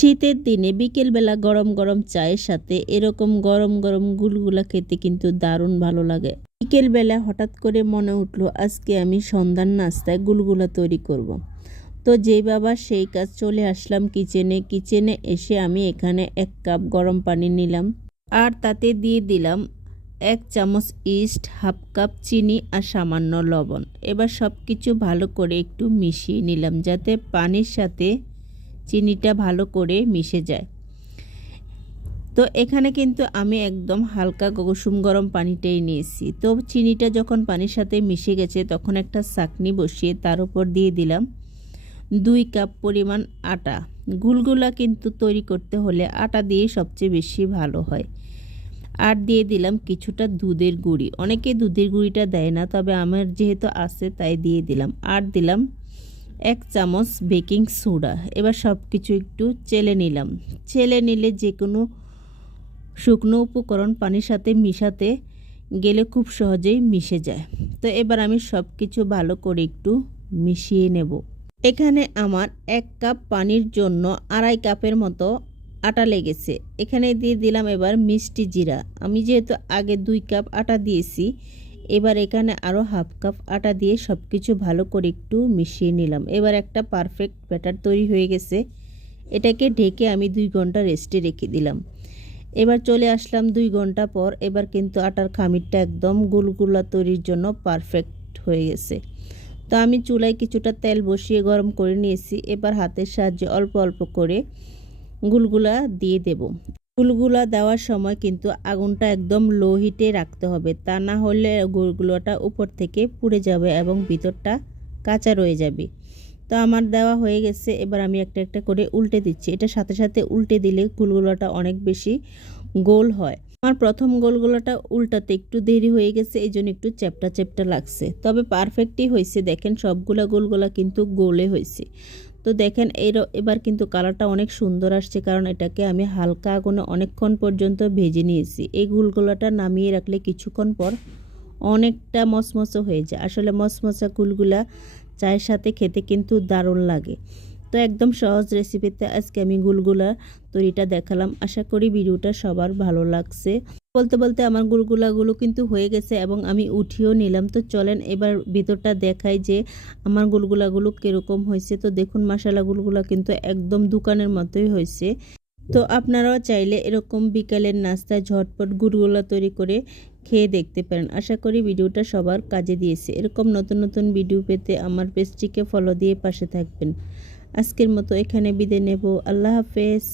শীতের দিনে বিকেলবেলা গরম গরম চায়ের সাথে এরকম গরম গরম গুলগুলা খেতে কিন্তু দারুণ ভালো লাগে। বিকেলবেলা হঠাৎ করে মনে উঠল, আজকে আমি সন্ধ্যার নাস্তায় গুলগুলা তৈরি করব। তো যেই বাবা সেই কাজ চলে আসলাম কিচেনে। কিচেনে এসে আমি এখানে এক কাপ গরম পানি নিলাম আর তাতে দিয়ে দিলাম এক চামচ ইস্ট, হাফ কাপ চিনি আর সামান্য লবণ। এবার সব কিছু ভালো করে একটু মিশিয়ে নিলাম যাতে পানির সাথে চিনিটা ভালো করে মিশে যায়। তো এখানে কিন্তু আমি একদম হালকা কুসুম গরম পানিটাই নিয়েছি। তো চিনিটা যখন পানির সাথে মিশে গেছে, তখন একটা চাকনি বসিয়ে তার উপর দিয়ে দিলাম দুই কাপ পরিমাণ আটা। গুলগুলা কিন্তু তৈরি করতে হলে আটা দিয়ে সবচেয়ে বেশি ভালো হয়। আর দিয়ে দিলাম কিছুটা দুধের গুঁড়ি। অনেকে দুধের গুঁড়িটা দেয় না, তবে আমার যেহেতু আছে তাই দিয়ে দিলাম। আর দিলাম এক চামচ বেকিং সোডা। এবার সব কিছু একটু চেলে নিলাম। চেলে নিলে যে কোনো শুকনো উপকরণ পানির সাথে মিশাতে গেলে খুব সহজেই মিশে যায়। তো এবার আমি সব কিছু ভালো করে একটু মিশিয়ে নেব। এখানে আমার এক কাপ পানির জন্য আড়াই কাপের মতো আটা লেগেছে। এখানে দিয়ে দিলাম এবার মিষ্টি জিরা। আমি যেহেতু আগে দুই কাপ আটা দিয়েছি এবার এখানে আরও হাফ কাপ আটা দিয়ে সব কিছু ভালো করে একটু মিশিয়ে নিলাম। এবার একটা পারফেক্ট ব্যাটার তৈরি হয়ে গেছে। এটাকে ঢেকে আমি দুই ঘণ্টা রেস্টে রেখে দিলাম। এবার চলে আসলাম দুই ঘণ্টা পর, এবার কিন্তু আটার খামিরটা একদম গুলগুলা তৈরির জন্য পারফেক্ট হয়ে গেছে। তো আমি চুলায় কিছুটা তেল বসিয়ে গরম করে নিয়েছি। এবার হাতের সাহায্যে অল্প অল্প করে গুলগুলা দিয়ে দেব। গুলগুলা দেওয়ার সময় কিন্তু আগুনটা একদম লো হিটে রাখতে হবে। তা না হলে গুলগুলোটা উপর থেকে পুড়ে যাবে এবং ভিতরটা কাঁচা রয়ে যাবে। তো আমার দেওয়া হয়ে গেছে, এবার আমি একটা একটা করে উল্টে দিচ্ছি। এটা সাথে সাথে উল্টে দিলে গুলগুলাটা অনেক বেশি গোল হয়। আমার প্রথম গোলগুলোটা উল্টাতে একটু দেরি হয়ে গেছে এই জন্য একটু চ্যাপটা চ্যাপটা লাগছে। তবে পারফেক্টই হয়েছে, দেখেন সবগুলা গোলগুলা কিন্তু গোলে হয়েছে। তো দেখেন, এর এবার কিন্তু কালারটা অনেক সুন্দর আসছে, কারণ এটাকে আমি হালকা আগুনে অনেকক্ষণ পর্যন্ত ভেজে নিয়েছি। এই গুলগুলাটা নামিয়ে রাখলে কিছুক্ষণ পর অনেকটা মসমসো হয়ে যায়। আসলে মসমসা গুলগুলা চায়ের সাথে খেতে কিন্তু দারুণ লাগে। তো একদম সহজ রেসিপিতে আজকে আমি গুলগুলা তৈরিটা দেখালাম। আশা করি ভিডিওটা সবার ভালো লাগছে। বলতে বলতে আমার গুলগুলাগুলো কিন্তু হয়ে গেছে এবং আমি উঠিয়েও নিলাম। তো চলেন এবার ভিতরটা দেখাই যে আমার গুলগুলাগুলো কীরকম হয়েছে। তো দেখুন মশালা গুলগুলা কিন্তু একদম দোকানের মতোই হয়েছে। তো আপনারাও চাইলে এরকম বিকালের নাস্তায় ঝটপট গুড়গুলা তৈরি করে খেয়ে দেখতে পারেন। আশা করি ভিডিওটা সবার কাজে দিয়েছে। এরকম নতুন নতুন ভিডিও পেতে আমার পেজটিকে ফলো দিয়ে পাশে থাকবেন। আজকের মতো এখানে বিদে নেব। আল্লাহ হাফেজ।